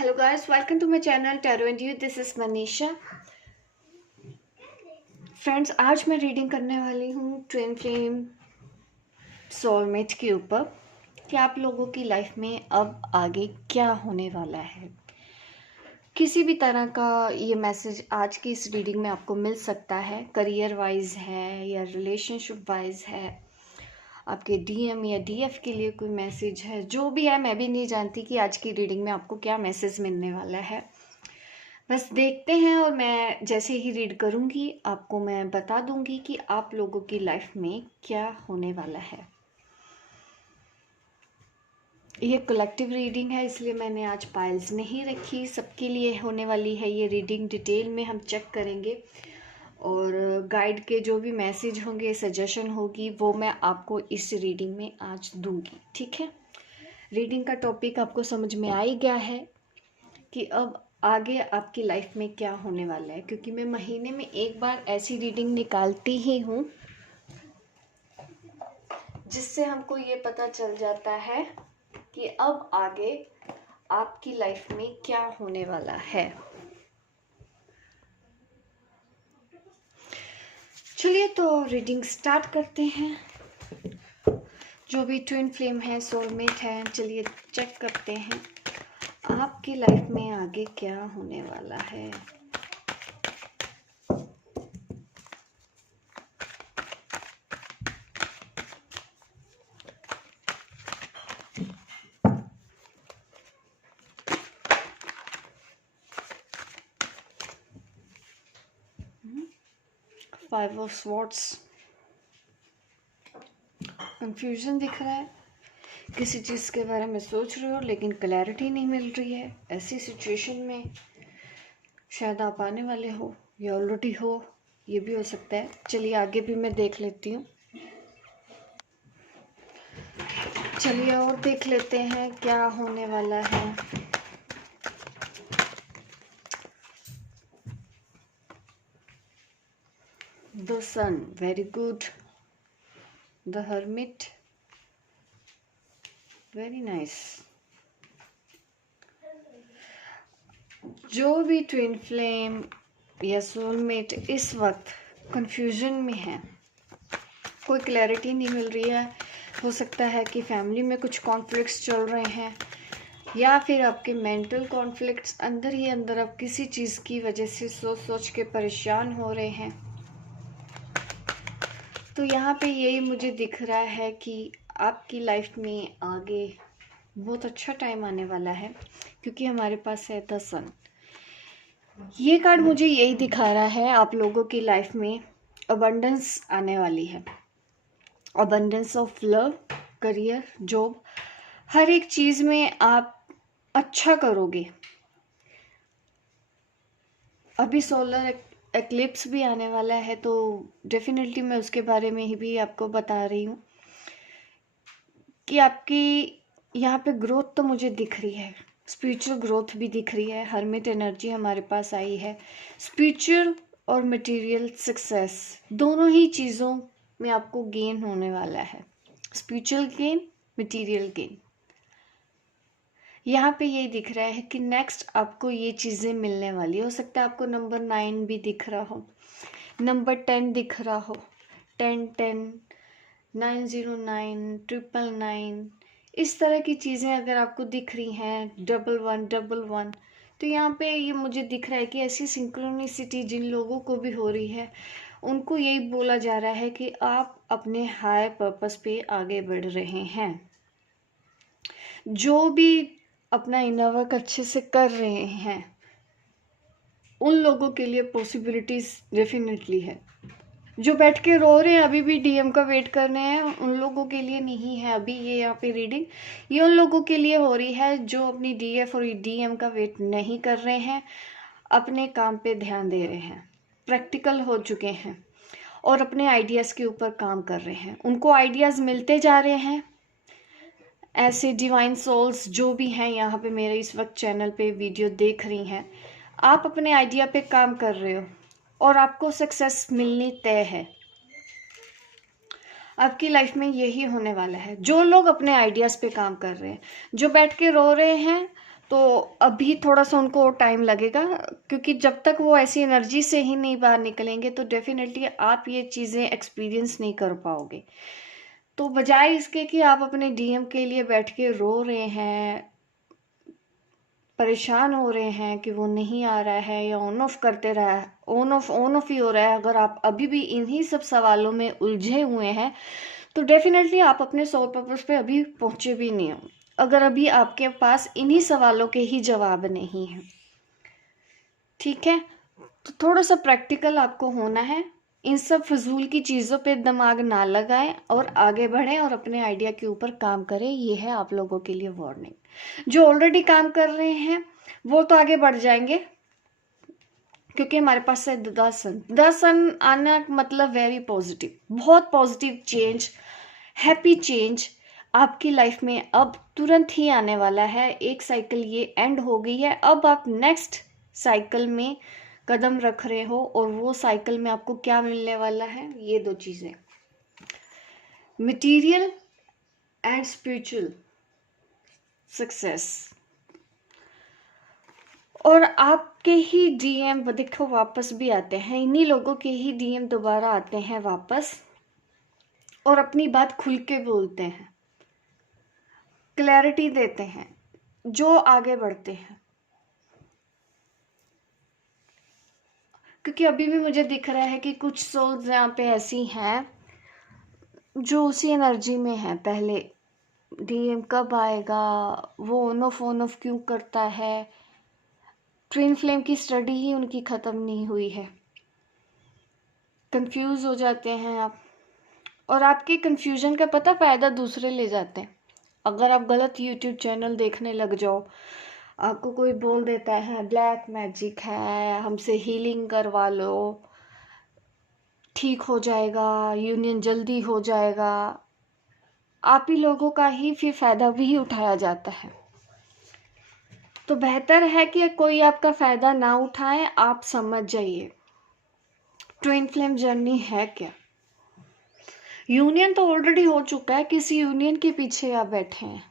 Hello guys, welcome to my channel Tarot and You. This is Manisha. Friends, आज मैं reading करने वाली हूँ ट्विन फ्लेम सोलमेट के ऊपर कि आप लोगों की लाइफ में अब आगे क्या होने वाला है। किसी भी तरह का ये मैसेज आज की इस रीडिंग में आपको मिल सकता है। करियर वाइज है या रिलेशनशिप वाइज है, आपके डीएम या डीएफ के लिए कोई मैसेज है, जो भी है मैं भी नहीं जानती कि आज की रीडिंग में आपको क्या मैसेज मिलने वाला है। बस देखते हैं और मैं जैसे ही रीड करूँगी आपको मैं बता दूँगी कि आप लोगों की लाइफ में क्या होने वाला है। ये कलेक्टिव रीडिंग है, इसलिए मैंने आज पाइल्स नहीं रखी। सबके लिए होने वाली है ये रीडिंग। डिटेल में हम चेक करेंगे और गाइड के जो भी मैसेज होंगे, सजेशन होगी, वो मैं आपको इस रीडिंग में आज दूंगी। ठीक है, रीडिंग का टॉपिक आपको समझ में आ ही गया है कि अब आगे आपकी लाइफ में क्या होने वाला है, क्योंकि मैं महीने में एक बार ऐसी रीडिंग निकालती ही हूँ जिससे हमको ये पता चल जाता है कि अब आगे आपकी लाइफ में क्या होने वाला है। चलिए तो रीडिंग स्टार्ट करते हैं। जो भी ट्विन फ्लेम है, सोलमेट है, चलिए चेक करते हैं आपकी लाइफ में आगे क्या होने वाला है। फाइव ऑफ स्वॉर्ड्स, कंफ्यूजन दिख रहा है। किसी चीज़ के बारे में सोच रहे हो लेकिन क्लैरिटी नहीं मिल रही है। ऐसी सिचुएशन में शायद आप आने वाले हो या ऑलरेडी हो, ये भी हो सकता है। चलिए आगे भी मैं देख लेती हूँ। चलिए और देख लेते हैं क्या होने वाला है। The sun, very good. The hermit, very nice. जो भी ट्विन फ्लेम या सोलमेट इस वक्त कंफ्यूजन में है, कोई क्लैरिटी नहीं मिल रही है, हो सकता है कि फैमिली में कुछ कॉन्फ्लिक्ट्स चल रहे हैं या फिर आपके मेंटल कॉन्फ्लिक्ट्स अंदर ही अंदर आप किसी चीज़ की वजह से सोच सोच के परेशान हो रहे हैं। तो यहाँ पे यही मुझे दिख रहा है कि आपकी लाइफ में आगे बहुत अच्छा टाइम आने वाला है, क्योंकि हमारे पास है द सन। ये कार्ड मुझे यही दिखा रहा है आप लोगों की लाइफ में अबंडेंस आने वाली है। Abundance of love, career, job, हर एक चीज़ में आप अच्छा करोगे। अभी सोलर एक्लिप्स भी आने वाला है, तो डेफिनेटली मैं उसके बारे में ही भी आपको बता रही हूँ कि आपकी यहाँ पे ग्रोथ तो मुझे दिख रही है, स्पिरिचुअल ग्रोथ भी दिख रही है। हर्मिट एनर्जी हमारे पास आई है। स्पिरिचुअल और मटेरियल सक्सेस दोनों ही चीज़ों में आपको गेन होने वाला है। Spiritual gain, material gain. यहाँ पे ये दिख रहा है कि नेक्स्ट आपको ये चीज़ें मिलने वाली। हो सकता है आपको नंबर 9 भी दिख रहा हो, नंबर 10 दिख रहा हो, 1010, 909, 999, इस तरह की चीज़ें अगर आपको दिख रही हैं, 1111, तो यहाँ पे ये मुझे दिख रहा है कि ऐसी सिंक्रोनिसिटी जिन लोगों को भी हो रही है, उनको यही बोला जा रहा है कि आप अपने हायर पर्पस पे आगे बढ़ रहे हैं। जो भी अपना इनर वर्क अच्छे से कर रहे हैं, उन लोगों के लिए पॉसिबिलिटीज डेफिनेटली है। जो बैठ के रो रहे हैं, अभी भी डीएम का वेट कर रहे हैं, उन लोगों के लिए नहीं है अभी ये यहाँ पे रीडिंग। ये उन लोगों के लिए हो रही है जो अपनी डीएफ और डीएम का वेट नहीं कर रहे हैं, अपने काम पे ध्यान दे रहे हैं, प्रैक्टिकल हो चुके हैं और अपने आइडियाज़ के ऊपर काम कर रहे हैं। उनको आइडियाज़ मिलते जा रहे हैं। ऐसे डिवाइन सोल्स जो भी हैं यहाँ पे मेरे इस वक्त चैनल पे वीडियो देख रही हैं, आप अपने आइडिया पे काम कर रहे हो और आपको सक्सेस मिलनी तय है। आपकी लाइफ में यही होने वाला है। जो लोग अपने आइडियाज़ पे काम कर रहे हैं, जो बैठ के रो रहे हैं, तो अभी थोड़ा सा उनको टाइम लगेगा, क्योंकि जब तक वो ऐसी एनर्जी से ही नहीं बाहर निकलेंगे तो डेफिनेटली आप ये चीज़ें एक्सपीरियंस नहीं कर पाओगे। तो बजाय इसके कि आप अपने डीएम के लिए बैठ के रो रहे हैं, परेशान हो रहे हैं कि वो नहीं आ रहा है या ऑन ऑफ करते रहा है, ऑन ऑफ ही हो रहा है, अगर आप अभी भी इन्हीं सब सवालों में उलझे हुए हैं तो डेफिनेटली आप अपने सोल पर्पस पे अभी पहुंचे भी नहीं हो, अगर अभी आपके पास इन्हीं सवालों के ही जवाब नहीं है। ठीक है, तो थोड़ा सा प्रैक्टिकल आपको होना है, इन सब फजूल की चीज़ों पे दिमाग ना लगाएं और आगे बढ़ें और अपने आइडिया के ऊपर काम करें। ये है आप लोगों के लिए वार्निंग। जो ऑलरेडी काम कर रहे हैं वो तो आगे बढ़ जाएंगे, क्योंकि हमारे पास है द सन आना मतलब वेरी पॉजिटिव, बहुत पॉजिटिव चेंज, हैप्पी चेंज आपकी लाइफ में अब तुरंत ही आने वाला है। एक साइकिल ये एंड हो गई है, अब आप नेक्स्ट साइकिल में कदम रख रहे हो, और वो साइकिल में आपको क्या मिलने वाला है, ये दो चीज़ें, मटेरियल एंड स्पिरिचुअल सक्सेस। और आपके ही डीएम देखो वापस भी आते हैं, इन्हीं लोगों के ही डीएम दोबारा आते हैं वापस और अपनी बात खुल के बोलते हैं, क्लैरिटी देते हैं, जो आगे बढ़ते हैं। क्योंकि अभी भी मुझे दिख रहा है कि कुछ सोल्स यहाँ पे ऐसी हैं जो उसी एनर्जी में है, पहले डीएम कब आएगा, वो ऑन ऑफ क्यों करता है, ट्विन फ्लेम की स्टडी ही उनकी ख़त्म नहीं हुई है, कंफ्यूज हो जाते हैं आप, और आपके कंफ्यूजन का पता फ़ायदा दूसरे ले जाते हैं। अगर आप गलत यूट्यूब चैनल देखने लग जाओ, आपको कोई बोल देता है ब्लैक मैजिक है, हमसे हीलिंग करवा लो, ठीक हो जाएगा, यूनियन जल्दी हो जाएगा, आप ही लोगों का ही फिर फ़ायदा भी उठाया जाता है। तो बेहतर है कि कोई आपका फ़ायदा ना उठाए, आप समझ जाइए ट्विन फ्लेम जर्नी है क्या। यूनियन तो ऑलरेडी हो चुका है, किस यूनियन के पीछे आप बैठे हैं,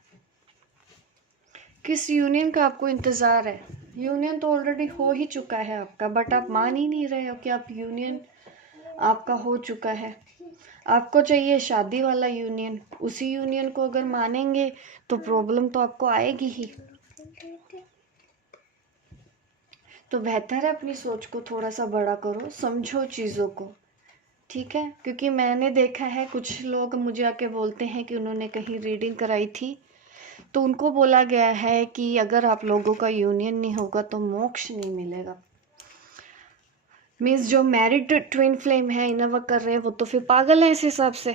किस यूनियन का आपको इंतज़ार है। यूनियन तो ऑलरेडी हो ही चुका है आपका, बट आप मान ही नहीं रहे हो कि आप यूनियन आपका हो चुका है। आपको चाहिए शादी वाला यूनियन, उसी यूनियन को अगर मानेंगे तो प्रॉब्लम तो आपको आएगी ही। तो बेहतर है अपनी सोच को थोड़ा सा बड़ा करो, समझो चीज़ों को, ठीक है। क्योंकि मैंने देखा है कुछ लोग मुझे आके बोलते हैं कि उन्होंने कहीं रीडिंग कराई थी तो उनको बोला गया है कि अगर आप लोगों का यूनियन नहीं होगा तो मोक्ष नहीं मिलेगा। मीन्स जो मैरिड ट्विन फ्लेम है इनोवा कर रहे हैं वो तो फिर पागल है इस हिसाब से,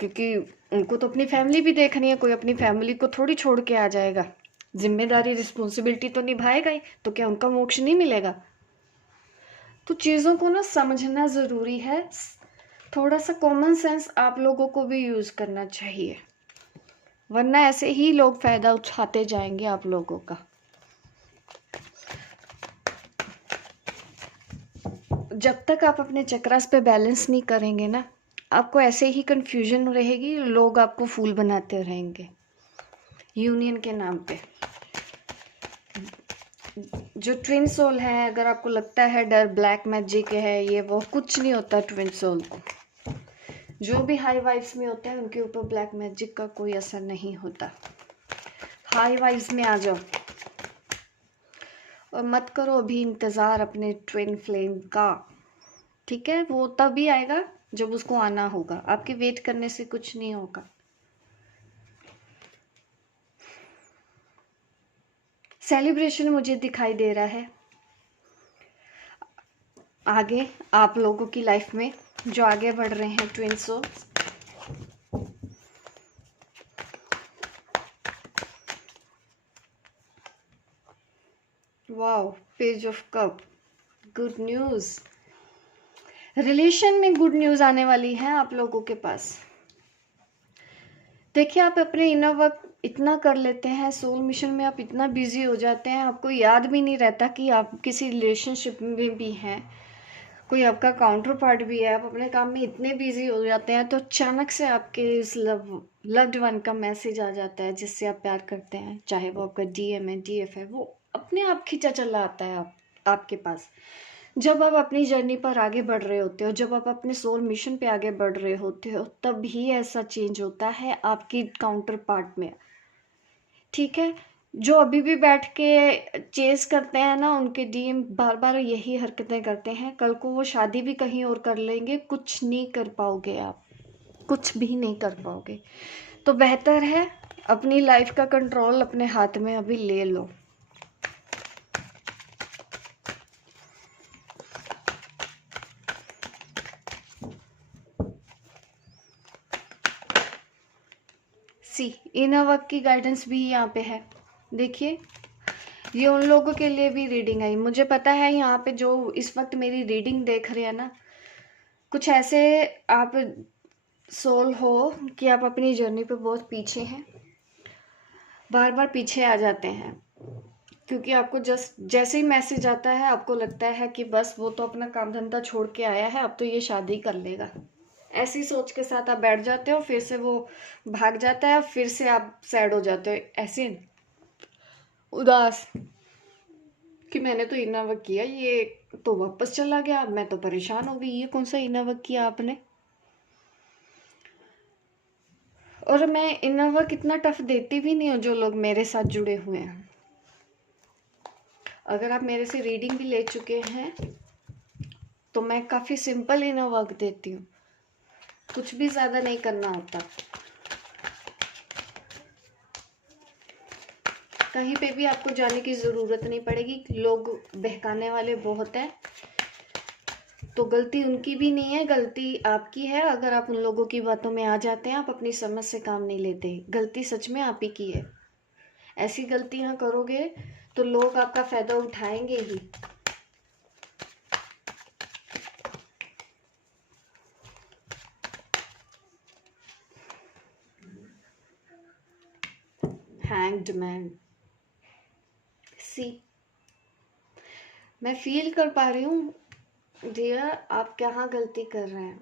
क्योंकि उनको तो अपनी फैमिली भी देखनी है, कोई अपनी फैमिली को थोड़ी छोड़ के आ जाएगा, जिम्मेदारी रिस्पॉन्सिबिलिटी तो निभाएगा ही, तो क्या उनका मोक्ष नहीं मिलेगा। तो चीज़ों को ना समझना ज़रूरी है, थोड़ा सा कॉमन सेंस आप लोगों को भी यूज़ करना चाहिए, वरना ऐसे ही लोग फ़ायदा उठाते जाएंगे आप लोगों का। जब तक आप अपने चक्रास पे बैलेंस नहीं करेंगे ना, आपको ऐसे ही कंफ्यूजन रहेगी, लोग आपको फूल बनाते रहेंगे यूनियन के नाम पे। जो ट्विन सोल है, अगर आपको लगता है डर ब्लैक मैजिक है ये वो, कुछ नहीं होता ट्विन सोल को। जो भी हाई वाइब्स में होते हैं उनके ऊपर ब्लैक मैजिक का कोई असर नहीं होता। हाई वाइब्स में आ जाओ और मत करो अभी इंतज़ार अपने ट्विन फ्लेम का, ठीक है। वो तभी आएगा जब उसको आना होगा, आपके वेट करने से कुछ नहीं होगा। सेलिब्रेशन मुझे दिखाई दे रहा है आगे आप लोगों की लाइफ में, जो आगे बढ़ रहे हैं twin souls. Wow, page of cup, good news, relation में गुड न्यूज़ आने वाली है आप लोगों के पास। देखिए, आप अपने इनर वर्क इतना कर लेते हैं, सोल मिशन में आप इतना बिजी हो जाते हैं, आपको याद भी नहीं रहता कि आप किसी रिलेशनशिप में भी हैं, कोई आपका काउंटर पार्ट भी है, आप अपने काम में इतने बिजी हो जाते हैं तो अचानक से आपके इस लव लव्ड वन का मैसेज आ जाता है जिससे आप प्यार करते हैं, चाहे वो आपका डीएम है, डीएफ है, वो अपने आप खींचा चला आता है आपके पास। जब आप अपनी जर्नी पर आगे बढ़ रहे होते हो, जब आप अपने सोल मिशन पे आगे बढ़ रहे होते हो, तब ही ऐसा चेंज होता है आपकी काउंटर पार्ट में। ठीक है, जो अभी भी बैठ के चेस करते हैं ना, उनके डीएम बार बार यही हरकतें करते हैं, कल को वो शादी भी कहीं और कर लेंगे, कुछ नहीं कर पाओगे आप, कुछ भी नहीं कर पाओगे। तो बेहतर है अपनी लाइफ का कंट्रोल अपने हाथ में अभी ले लो। सी इनर वर्क की गाइडेंस भी यहाँ पे है। देखिए, ये उन लोगों के लिए भी रीडिंग आई। मुझे पता है यहाँ पे जो इस वक्त मेरी रीडिंग देख रहे हैं ना, कुछ ऐसे आप सोल हो कि आप अपनी जर्नी पे बहुत पीछे हैं, बार बार पीछे आ जाते हैं, क्योंकि आपको जैसे ही मैसेज आता है आपको लगता है कि बस वो तो अपना काम धंधा छोड़ के आया है, अब तो ये शादी कर लेगा। ऐसी सोच के साथ आप बैठ जाते हो, फिर से वो भाग जाता है, फिर से आप सैड हो जाते हो, ऐसे उदास कि मैंने तो इनर वर्क किया, ये तो वापस चला गया, मैं तो परेशान हो गई, ये कौन सा इनर वर्क किया आपने। और मैं इनर वर्क इतना टफ देती भी नहीं हूँ जो लोग मेरे साथ जुड़े हुए हैं। अगर आप मेरे से रीडिंग भी ले चुके हैं तो मैं काफ़ी सिंपल इनर वर्क देती हूँ, कुछ भी ज़्यादा नहीं करना होता। कहीं पे भी आपको जाने की ज़रूरत नहीं पड़ेगी। लोग बहकाने वाले बहुत हैं, तो गलती उनकी भी नहीं है, गलती आपकी है। अगर आप उन लोगों की बातों में आ जाते हैं, आप अपनी समझ से काम नहीं लेते, गलती सच में आप ही की है। ऐसी गलतियां करोगे तो लोग आपका फ़ायदा उठाएंगे ही। हैंग्ड मैन, सी मैं फील कर पा रही हूँ डियर, आप कहाँ गलती कर रहे हैं।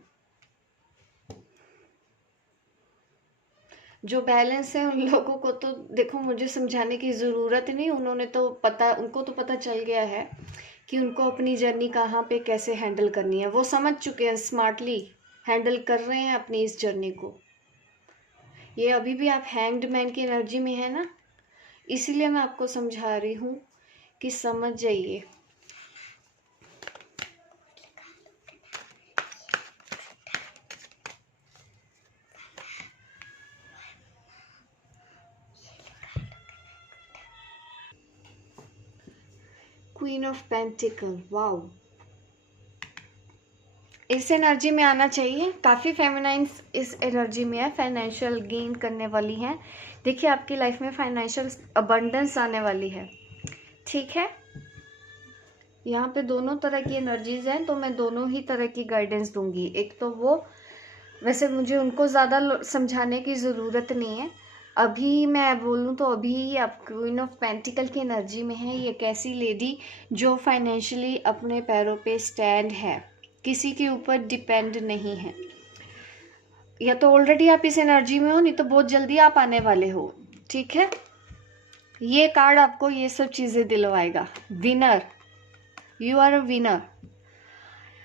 जो बैलेंस है उन लोगों को तो देखो, मुझे समझाने की ज़रूरत नहीं, उन्होंने तो उनको तो पता चल गया है कि उनको अपनी जर्नी कहाँ पे कैसे हैंडल करनी है। वो समझ चुके हैं, स्मार्टली हैंडल कर रहे हैं अपनी इस जर्नी को। ये अभी भी आप हैंग्ड मैन की एनर्जी में है ना, इसीलिए मैं आपको समझा रही हूँ कि समझ जाइए। क्वीन ऑफ पेंटिकल, वाओ, इस एनर्जी में आना चाहिए। काफ़ी फेमिनाइंस इस एनर्जी में है, फाइनेंशियल गेन करने वाली हैं। देखिए, आपकी लाइफ में फाइनेंशियल अबंडेंस आने वाली है। ठीक है, यहाँ पे दोनों तरह की एनर्जीज हैं, तो मैं दोनों ही तरह की गाइडेंस दूंगी। एक तो वो, वैसे मुझे उनको ज़्यादा समझाने की ज़रूरत नहीं है। अभी मैं बोलूँ तो अभी आप क्वीन ऑफ पेंटिकल की एनर्जी में है। ये एक ऐसी लेडी जो फाइनेंशियली अपने पैरों पे स्टैंड है, किसी के ऊपर डिपेंड नहीं है। या तो ऑलरेडी आप इस एनर्जी में हो, नहीं तो बहुत जल्दी आप आने वाले हो। ठीक है, ये कार्ड आपको ये सब चीज़ें दिलवाएगा। Winner, you are a winner.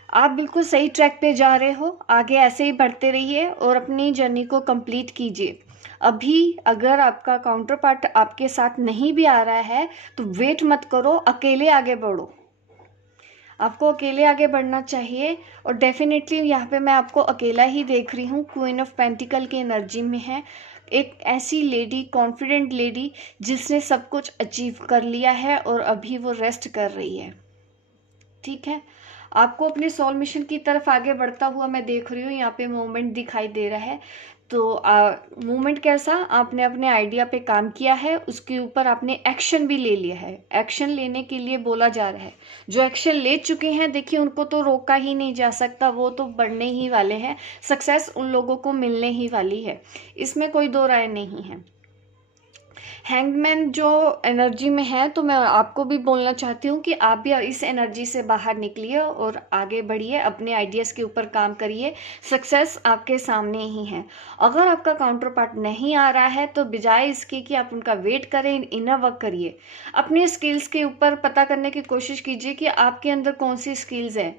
आप बिल्कुल सही ट्रैक पे जा रहे हो, आगे ऐसे ही बढ़ते रहिए और अपनी जर्नी को कंप्लीट कीजिए। अभी अगर आपका काउंटर पार्ट आपके साथ नहीं भी आ रहा है तो वेट मत करो, अकेले आगे बढ़ो। आपको अकेले आगे बढ़ना चाहिए, और डेफिनेटली यहाँ पे मैं आपको अकेला ही देख रही हूँ। क्वीन ऑफ पेंटिकल की एनर्जी में है एक ऐसी लेडी, कॉन्फिडेंट लेडी, जिसने सब कुछ अचीव कर लिया है और अभी वो रेस्ट कर रही है। ठीक है, आपको अपने सोल मिशन की तरफ आगे बढ़ता हुआ मैं देख रही हूँ। यहाँ पे मूवमेंट दिखाई दे रहा है, तो मूवमेंट कैसा, आपने अपने आइडिया पे काम किया है, उसके ऊपर आपने एक्शन भी ले लिया है। एक्शन लेने के लिए बोला जा रहा है। जो एक्शन ले चुके हैं, देखिए, उनको तो रोका ही नहीं जा सकता, वो तो बढ़ने ही वाले हैं। सक्सेस उन लोगों को मिलने ही वाली है, इसमें कोई दो राय नहीं है। हैंगमैन जो एनर्जी में है, तो मैं आपको भी बोलना चाहती हूँ कि आप भी इस एनर्जी से बाहर निकलिए और आगे बढ़िए, अपने आइडियाज़ के ऊपर काम करिए। सक्सेस आपके सामने ही है। अगर आपका काउंटर पार्ट नहीं आ रहा है तो बजाय इसके कि आप उनका वेट करें, इनर वर्क करिए। अपनी स्किल्स के ऊपर पता करने की कोशिश कीजिए कि आपके अंदर कौन सी स्किल्स है।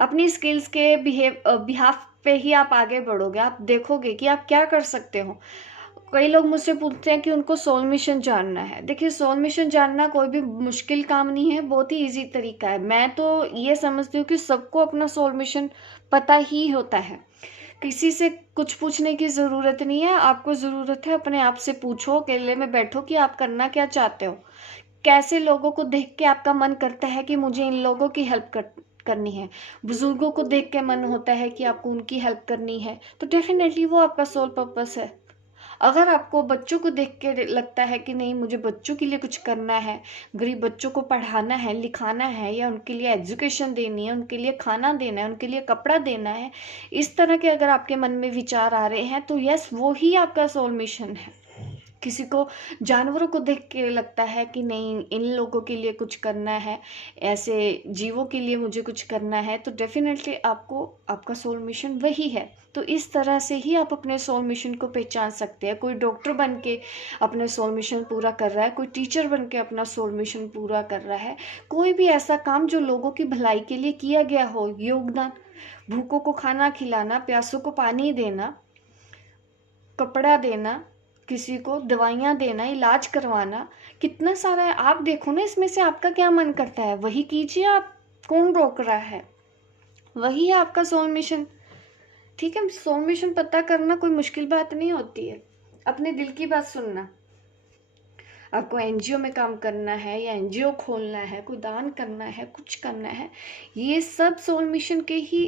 अपनी स्किल्स के बिहाफ पे ही आप आगे बढ़ोगे। आप देखोगे कि आप क्या कर सकते हो। कई लोग मुझसे पूछते हैं कि उनको सोल मिशन जानना है। देखिए, सोल मिशन जानना कोई भी मुश्किल काम नहीं है, बहुत ही इजी तरीका है। मैं तो ये समझती हूँ कि सबको अपना सोल मिशन पता ही होता है। किसी से कुछ पूछने की ज़रूरत नहीं है। आपको ज़रूरत है अपने आप से पूछो, अकेले में बैठो कि आप करना क्या चाहते हो। कैसे लोगों को देख के आपका मन करता है कि मुझे इन लोगों की हेल्प करनी है। बुजुर्गों को देख के मन होता है कि आपको उनकी हेल्प करनी है, तो डेफिनेटली वो आपका सोल पर्पस है। अगर आपको बच्चों को देख के लगता है कि नहीं, मुझे बच्चों के लिए कुछ करना है, गरीब बच्चों को पढ़ाना है, लिखाना है, या उनके लिए एजुकेशन देनी है, उनके लिए खाना देना है, उनके लिए कपड़ा देना है, इस तरह के अगर आपके मन में विचार आ रहे हैं तो यस, वो ही आपका सोल मिशन है। किसी को जानवरों को देख के लगता है कि नहीं, इन लोगों के लिए कुछ करना है, ऐसे जीवों के लिए मुझे कुछ करना है, तो डेफिनेटली आपको आपका सोल मिशन वही है। तो इस तरह से ही आप अपने सोल मिशन को पहचान सकते हैं। कोई डॉक्टर बन के अपने सोल मिशन पूरा कर रहा है, कोई टीचर बन के अपना सोल मिशन पूरा कर रहा है, कोई भी ऐसा काम जो लोगों की भलाई के लिए किया गया हो, योगदान, भूखों को खाना खिलाना, प्यासों को पानी देना, कपड़ा देना, किसी को दवाइयाँ देना, इलाज करवाना, कितना सारा है। आप देखो ना, इसमें से आपका क्या मन करता है वही कीजिए। आप, कौन रोक रहा है? वही है आपका सोल मिशन। ठीक है, सोल मिशन पता करना कोई मुश्किल बात नहीं होती है। अपने दिल की बात सुनना। आपको एनजीओ में काम करना है या एनजीओ खोलना है, कोई दान करना है, कुछ करना है, ये सब सोल मिशन के ही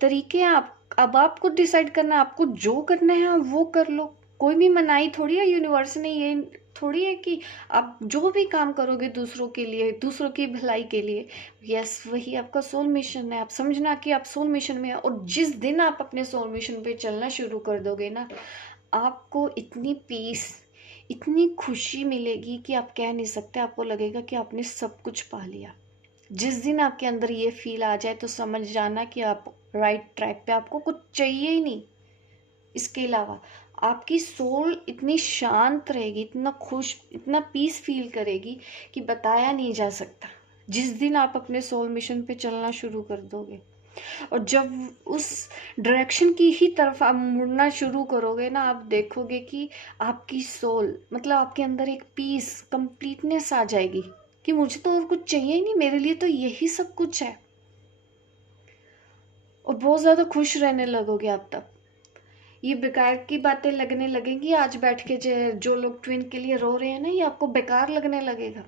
तरीके हैं। आप अब आपको डिसाइड करना है, आपको जो करना है आप वो कर लो। कोई भी मनाही थोड़ी है यूनिवर्स ने, ये थोड़ी है कि आप जो भी काम करोगे दूसरों के लिए, दूसरों की भलाई के लिए, यस, वही आपका सोल मिशन है। आप समझना कि आप सोल मिशन में है, और जिस दिन आप अपने सोल मिशन पे चलना शुरू कर दोगे ना, आपको इतनी पीस, इतनी खुशी मिलेगी कि आप कह नहीं सकते। आपको लगेगा कि आपने सब कुछ पा लिया। जिस दिन आपके अंदर ये फील आ जाए तो समझ जाना कि आप राइट ट्रैक पे, आपको कुछ चाहिए ही नहीं इसके अलावा। आपकी सोल इतनी शांत रहेगी, इतना खुश, इतना पीस फील करेगी कि बताया नहीं जा सकता, जिस दिन आप अपने सोल मिशन पे चलना शुरू कर दोगे। और जब उस डायरेक्शन की ही तरफ आप मुड़ना शुरू करोगे ना, आप देखोगे कि आपकी सोल, मतलब आपके अंदर एक पीस, कंप्लीटनेस आ जाएगी कि मुझे तो और कुछ चाहिए ही नहीं, मेरे लिए तो यही सब कुछ है। और बहुत ज़्यादा खुश रहने लगोगे आप तब। ये बेकार की बातें लगने लगेंगी। आज बैठ के जो लोग ट्विन के लिए रो रहे हैं ना, ये आपको बेकार लगने लगेगा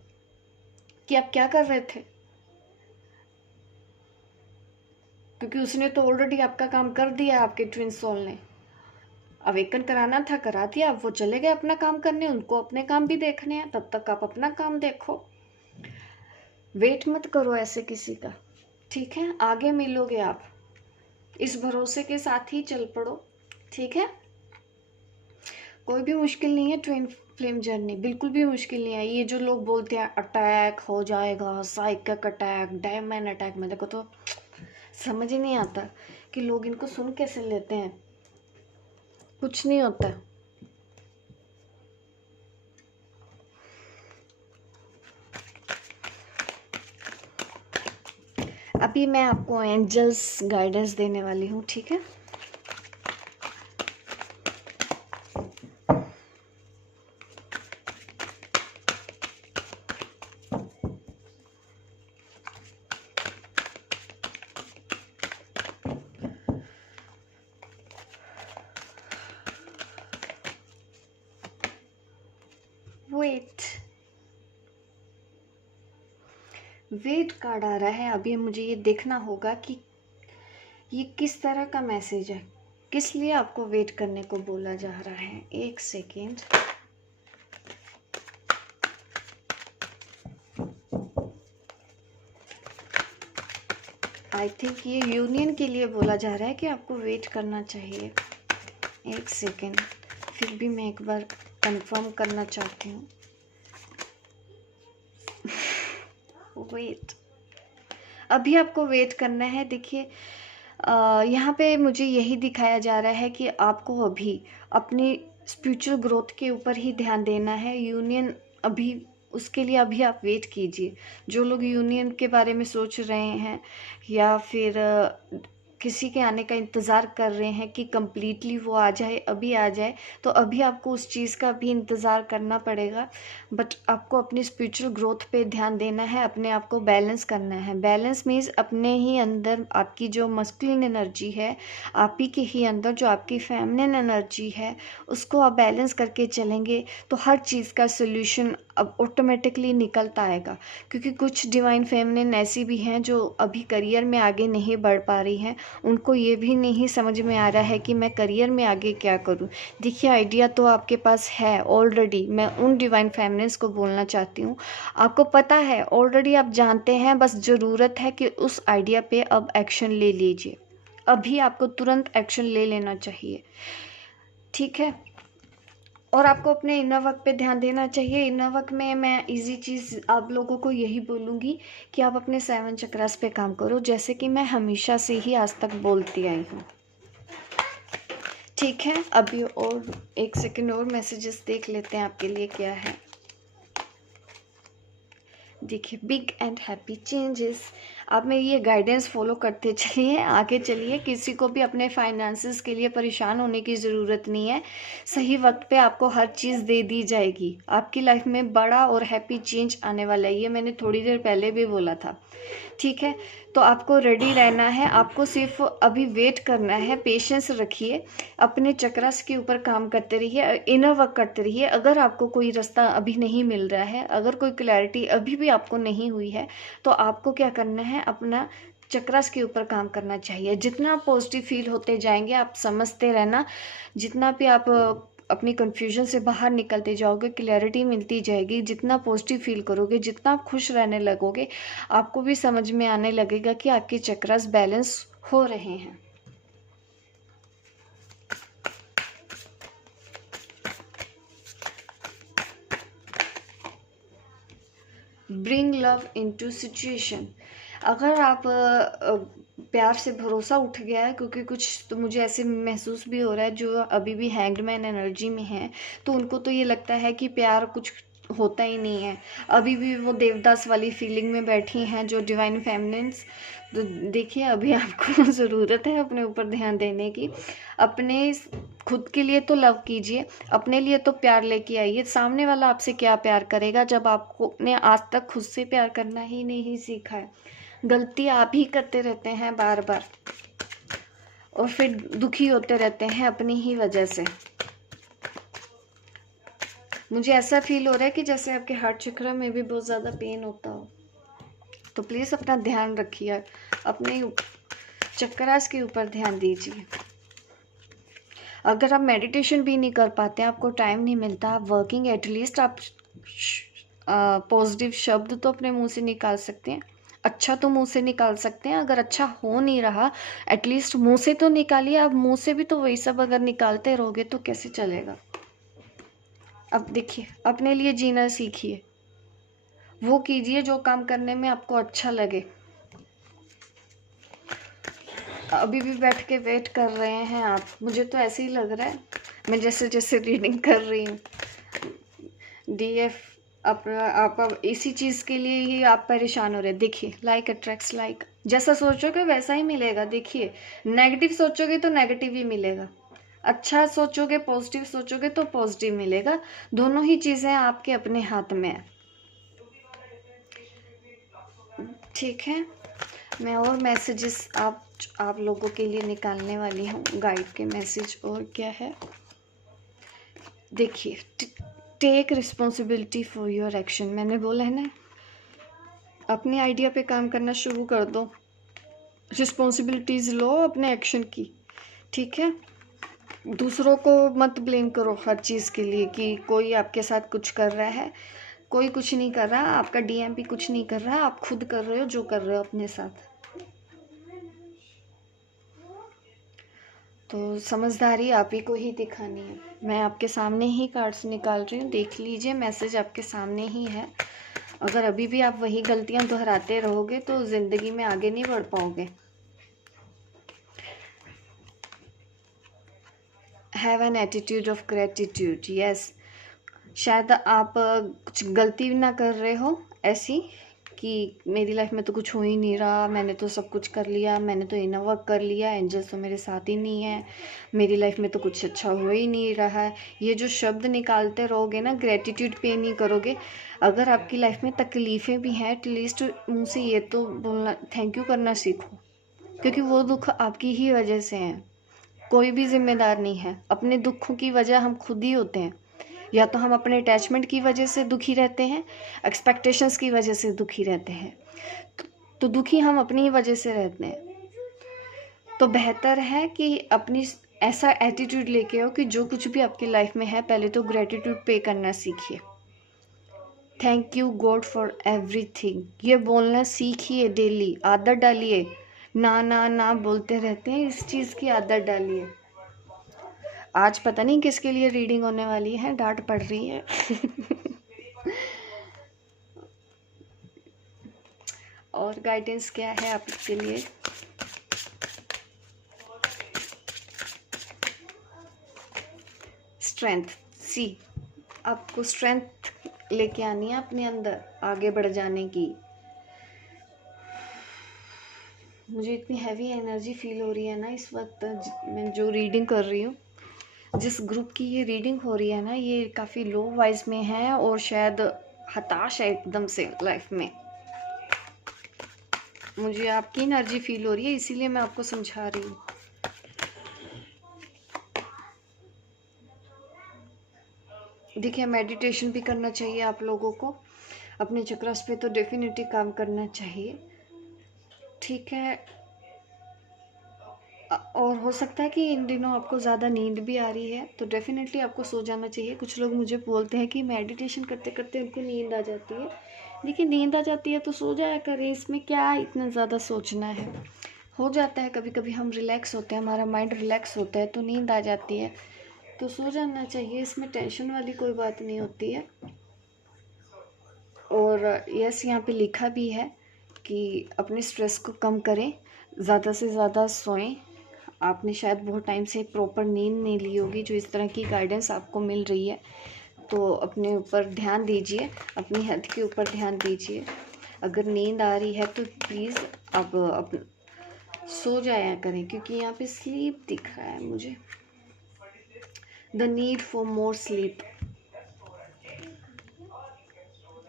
कि आप क्या कर रहे थे, क्योंकि उसने तो ऑलरेडी आपका काम कर दिया। आपके ट्विन सोल ने अवेकन कराना था, करा दिया। अब वो चले गए अपना काम करने, उनको अपने काम भी देखने हैं, तब तक आप अपना काम देखो। वेट मत करो ऐसे किसी का, ठीक है? आगे मिलोगे आप, इस भरोसे के साथ ही चल पड़ो, ठीक है? कोई भी मुश्किल नहीं है ट्विन फ्लेम जर्नी, बिल्कुल भी मुश्किल नहीं है। ये जो लोग बोलते हैं अटैक हो जाएगा, साइकिक अटैक, डायमंड अटैक, मेरे को तो समझ ही नहीं आता कि लोग इनको सुन कैसे लेते हैं। कुछ नहीं होता। अभी मैं आपको एंजल्स गाइडेंस देने वाली हूँ, ठीक है? वेट कार्ड आ रहा है। अभी मुझे ये देखना होगा कि ये किस तरह का मैसेज है, किस लिए आपको वेट करने को बोला जा रहा है। एक सेकेंड। आई थिंक ये यूनियन के लिए बोला जा रहा है कि आपको वेट करना चाहिए। एक सेकेंड, फिर भी मैं एक बार कंफर्म करना चाहती हूँ। वेट, अभी आपको वेट करना है। देखिए यहाँ पे मुझे यही दिखाया जा रहा है कि आपको अभी अपनी स्पिरिचुअल ग्रोथ के ऊपर ही ध्यान देना है। यूनियन अभी, उसके लिए अभी आप वेट कीजिए। जो लोग यूनियन के बारे में सोच रहे हैं या फिर किसी के आने का इंतज़ार कर रहे हैं कि कम्प्लीटली वो आ जाए, अभी आ जाए, तो अभी आपको उस चीज़ का भी इंतज़ार करना पड़ेगा। बट आपको अपनी स्पिरिचुअल ग्रोथ पे ध्यान देना है, अपने आप को बैलेंस करना है। बैलेंस मीन्स अपने ही अंदर आपकी जो मस्कुलिन एनर्जी है, आप ही के ही अंदर जो आपकी फेमिनिन एनर्जी है, उसको आप बैलेंस करके चलेंगे तो हर चीज़ का सोल्यूशन अब ऑटोमेटिकली निकलता आएगा। क्योंकि कुछ डिवाइन फेमिनिन ऐसी भी हैं जो अभी करियर में आगे नहीं बढ़ पा रही हैं, उनको ये भी नहीं समझ में आ रहा है कि मैं करियर में आगे क्या करूं। देखिए आइडिया तो आपके पास है ऑलरेडी। मैं उन डिवाइन फेमिनिन्स को बोलना चाहती हूँ, आपको पता है ऑलरेडी, आप जानते हैं, बस ज़रूरत है कि उस आइडिया पे अब एक्शन ले लीजिए। अभी आपको तुरंत एक्शन ले लेना चाहिए, ठीक है। और आपको अपने इनर वर्क पे ध्यान देना चाहिए। इनर वर्क में मैं इजी चीज़ आप लोगों को यही बोलूँगी कि आप अपने 7 चक्रास पे काम करो, जैसे कि मैं हमेशा से ही आज तक बोलती आई हूँ, ठीक है। अभी और 1 सेकंड और मैसेजेस देख लेते हैं आपके लिए क्या है। देखिए, बिग एंड हैप्पी चेंजेस। आप मेरी ये गाइडेंस फॉलो करते चलिए, आगे चलिए। किसी को भी अपने फाइनेंसेस के लिए परेशान होने की ज़रूरत नहीं है। सही वक्त पे आपको हर चीज़ दे दी जाएगी। आपकी लाइफ में बड़ा और हैप्पी चेंज आने वाला है, ये मैंने थोड़ी देर पहले भी बोला था, ठीक है। तो आपको रेडी रहना है, आपको सिर्फ अभी वेट करना है, पेशेंस रखिए, अपने चक्रास के ऊपर काम करते रहिए, इनर वर्क करते रहिए। अगर आपको कोई रास्ता अभी नहीं मिल रहा है, अगर कोई क्लैरिटी अभी भी आपको नहीं हुई है, तो आपको क्या करना है, अपना चक्रास के ऊपर काम करना चाहिए। जितना पॉजिटिव फील होते जाएंगे, आप समझते रहना, जितना भी आप अपनी कन्फ्यूजन से बाहर निकलते जाओगे, क्लैरिटी मिलती जाएगी। जितना पॉजिटिव फील करोगे, जितना खुश रहने लगोगे, आपको भी समझ में आने लगेगा कि आपके चक्रास बैलेंस हो रहे हैं। Bring love into situation. अगर आप प्यार से भरोसा उठ गया है, क्योंकि कुछ तो मुझे ऐसे महसूस भी हो रहा है जो अभी भी हैंगमैन एनर्जी में है, तो उनको तो ये लगता है कि प्यार कुछ होता ही नहीं है। अभी भी वो देवदास वाली फीलिंग में बैठी हैं जो डिवाइन फेमिनिन्स। तो देखिए, अभी आपको ज़रूरत है अपने ऊपर ध्यान देने की। अपने खुद के लिए तो लव कीजिए, अपने लिए तो प्यार लेके आइए। सामने वाला आपसे क्या प्यार करेगा जब आपको ने आज तक खुद से प्यार करना ही नहीं सीखा है। गलती आप ही करते रहते हैं बार बार, और फिर दुखी होते रहते हैं अपनी ही वजह से। मुझे ऐसा फील हो रहा है कि जैसे आपके हार्ट चक्र में भी बहुत ज़्यादा पेन होता हो। तो प्लीज़ अपना ध्यान रखिए, अपने चक्रास के ऊपर ध्यान दीजिए। अगर आप मेडिटेशन भी नहीं कर पाते, आपको टाइम नहीं मिलता, आप वर्किंग, एटलीस्ट आप पॉजिटिव शब्द तो अपने मुंह से निकाल सकते हैं, अच्छा तो मुंह से निकाल सकते हैं। अगर अच्छा हो नहीं रहा, एटलीस्ट मुंह से तो निकालिए। आप मुंह से भी तो वही सब अगर निकालते रहोगे तो कैसे चलेगा। अब देखिए, अपने लिए जीना सीखिए, वो कीजिए जो काम करने में आपको अच्छा लगे। अभी भी बैठ के वेट कर रहे हैं आप, मुझे तो ऐसे ही लग रहा है, मैं जैसे जैसे रीडिंग कर रही हूँ। डीएफ, आप इसी चीज़ के लिए ही आप परेशान हो रहे हैं। देखिए, लाइक अट्रैक्ट्स लाइक, जैसा सोचोगे वैसा ही मिलेगा। देखिए, नेगेटिव सोचोगे तो नेगेटिव ही मिलेगा, अच्छा सोचोगे, पॉजिटिव सोचोगे तो पॉजिटिव मिलेगा। दोनों ही चीज़ें आपके अपने हाथ में है, ठीक है। मैं और मैसेजेस आप लोगों के लिए निकालने वाली हूँ, गाइड के मैसेज। और क्या है, देखिए, take responsibility for your action. मैंने बोला है ना, अपने आइडिया पे काम करना शुरू कर दो, रिस्पॉन्सिबिलिटीज लो अपने एक्शन की, ठीक है। दूसरों को मत ब्लेम करो हर चीज़ के लिए कि कोई आपके साथ कुछ कर रहा है। कोई कुछ नहीं कर रहा, आपका डीएमपी कुछ नहीं कर रहा, आप खुद कर रहे हो जो कर रहे हो अपने साथ। तो समझदारी आप ही को ही दिखानी है। मैं आपके सामने ही कार्ड्स निकाल रही हूँ, देख लीजिए, मैसेज आपके सामने ही है। अगर अभी भी आप वही गलतियाँ दोहराते रहोगे तो ज़िंदगी में आगे नहीं बढ़ पाओगे। Have an attitude of gratitude, yes. शायद आप कुछ गलती ना कर रहे हो ऐसी कि मेरी लाइफ में तो कुछ हो ही नहीं रहा, मैंने तो सब कुछ कर लिया, मैंने तो इनफ वर्क कर लिया, एंजल्स तो मेरे साथ ही नहीं है, मेरी लाइफ में तो कुछ अच्छा हो ही नहीं रहा है। ये जो शब्द निकालते रहोगे ना, ग्रेटिट्यूड पे नहीं करोगे। अगर आपकी लाइफ में तकलीफ़ें भी हैं, एटलीस्ट मुँह से ये तो बोलना, थैंक यू करना सीखो, क्योंकि वो दुख आपकी ही वजह से हैं। कोई भी जिम्मेदार नहीं है। अपने दुखों की वजह हम खुद ही होते हैं। या तो हम अपने अटैचमेंट की वजह से दुखी रहते हैं, एक्सपेक्टेशंस की वजह से दुखी रहते हैं, तो दुखी हम अपनी ही वजह से रहते हैं। तो बेहतर है कि अपनी ऐसा एटीट्यूड लेके आओ कि जो कुछ भी आपकी लाइफ में है, पहले तो ग्रेटिट्यूड पे करना सीखिए। Thank you God for everything, ये बोलना सीखिए, डेली आदत डालिए। ना ना ना बोलते रहते हैं, इस चीज़ की आदत डालिए। आज पता नहीं किसके लिए रीडिंग होने वाली है, डांट पड़ रही है। और गाइडेंस क्या है आपके लिए? स्ट्रेंथ, सी, आपको स्ट्रेंथ लेके आनी है अपने अंदर आगे बढ़ जाने की। मुझे इतनी हैवी एनर्जी फील हो रही है ना इस वक्त, मैं जो रीडिंग कर रही हूँ, जिस ग्रुप की ये रीडिंग हो रही है ना, ये काफ़ी लो वाइज में है और शायद हताश है एकदम से लाइफ में। मुझे आपकी एनर्जी फील हो रही है, इसीलिए मैं आपको समझा रही हूँ। देखिए, मेडिटेशन भी करना चाहिए आप लोगों को, अपने चक्रास पे तो डेफिनेटली काम करना चाहिए, ठीक है। और हो सकता है कि इन दिनों आपको ज़्यादा नींद भी आ रही है, तो डेफिनेटली आपको सो जाना चाहिए। कुछ लोग मुझे बोलते हैं कि मेडिटेशन करते करते उनको नींद आ जाती है। देखिए, नींद आ जाती है तो सो जाया करें, इसमें क्या इतना ज़्यादा सोचना है। हो जाता है कभी कभी, हम रिलैक्स होते हैं, हमारा माइंड रिलैक्स होता है तो नींद आ जाती है, तो सो जाना चाहिए। इसमें टेंशन वाली कोई बात नहीं होती है। और यस, यहाँ पे लिखा भी है कि अपने स्ट्रेस को कम करें, ज़्यादा से ज़्यादा सोएं। आपने शायद बहुत टाइम से प्रॉपर नींद नहीं ली होगी, जो इस तरह की गाइडेंस आपको मिल रही है, तो अपने ऊपर ध्यान दीजिए, अपनी हेल्थ के ऊपर ध्यान दीजिए। अगर नींद आ रही है तो प्लीज़ अब सो जाया करें, क्योंकि यहाँ पे स्लीप दिख रहा है मुझे, the need for more sleep.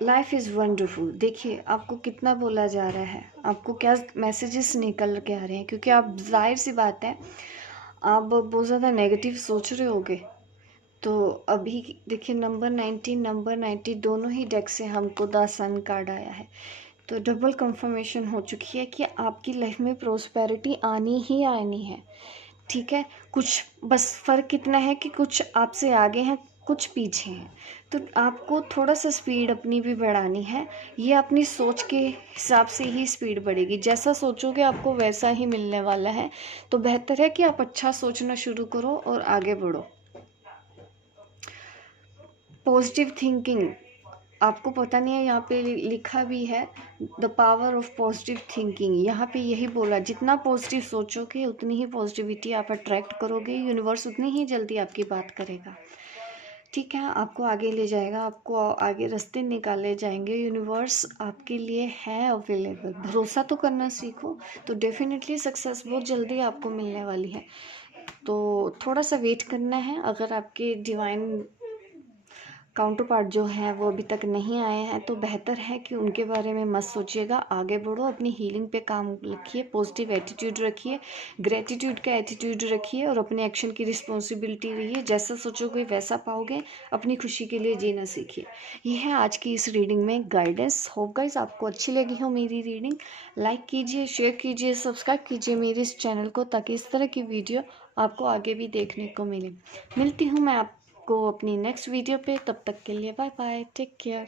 Life is wonderful. देखिए, आपको कितना बोला जा रहा है, आपको क्या मैसेजेस निकल के आ रहे हैं, क्योंकि आप, जाहिर सी बात है, आप बहुत ज़्यादा नेगेटिव सोच रहे होगे। तो अभी देखिए, नंबर 19, नंबर 90 दोनों ही डेक से हमको द सन कार्ड आया है, तो डबल कंफर्मेशन हो चुकी है कि आपकी लाइफ में प्रोस्पेरिटी आनी ही आनी है, ठीक है। कुछ बस फ़र्क इतना है कि कुछ आपसे आगे हैं, कुछ पीछे हैं, तो आपको थोड़ा सा स्पीड अपनी भी बढ़ानी है। ये अपनी सोच के हिसाब से ही स्पीड बढ़ेगी, जैसा सोचोगे आपको वैसा ही मिलने वाला है। तो बेहतर है कि आप अच्छा सोचना शुरू करो और आगे बढ़ो। पॉजिटिव थिंकिंग, आपको पता नहीं है, यहाँ पे लिखा भी है the power of positive thinking. यहाँ पे यही बोला, जितना पॉजिटिव सोचोगे उतनी ही पॉजिटिविटी आप अट्रैक्ट करोगे, यूनिवर्स उतनी ही जल्दी आपकी बात करेगा, ठीक है। आपको आगे ले जाएगा, आपको आगे रास्ते निकाले जाएंगे, यूनिवर्स आपके लिए है अवेलेबल। भरोसा तो करना सीखो, तो डेफिनेटली सक्सेस बहुत जल्दी आपको मिलने वाली है। तो थोड़ा सा वेट करना है। अगर आपके डिवाइन काउंटर पार्ट जो है वो अभी तक नहीं आए हैं, तो बेहतर है कि उनके बारे में मत सोचिएगा, आगे बढ़ो, अपनी हीलिंग पे काम रखिए, पॉजिटिव एटीट्यूड रखिए, ग्रेटिट्यूड का एटीट्यूड रखिए और अपने एक्शन की रिस्पॉन्सिबिलिटी रहिए। जैसा सोचोगे वैसा पाओगे, अपनी खुशी के लिए जीना सीखिए। ये है आज की इस रीडिंग में गाइडेंस। होप गाइस आपको अच्छी लगी हो मेरी रीडिंग। लाइक कीजिए, शेयर कीजिए, सब्सक्राइब कीजिए मेरे इस चैनल को, ताकि इस तरह की वीडियो आपको आगे भी देखने को मिले। मिलती हूँ मैं को अपनी नेक्स्ट वीडियो पे, तब तक के लिए बाय बाय, टेक केयर।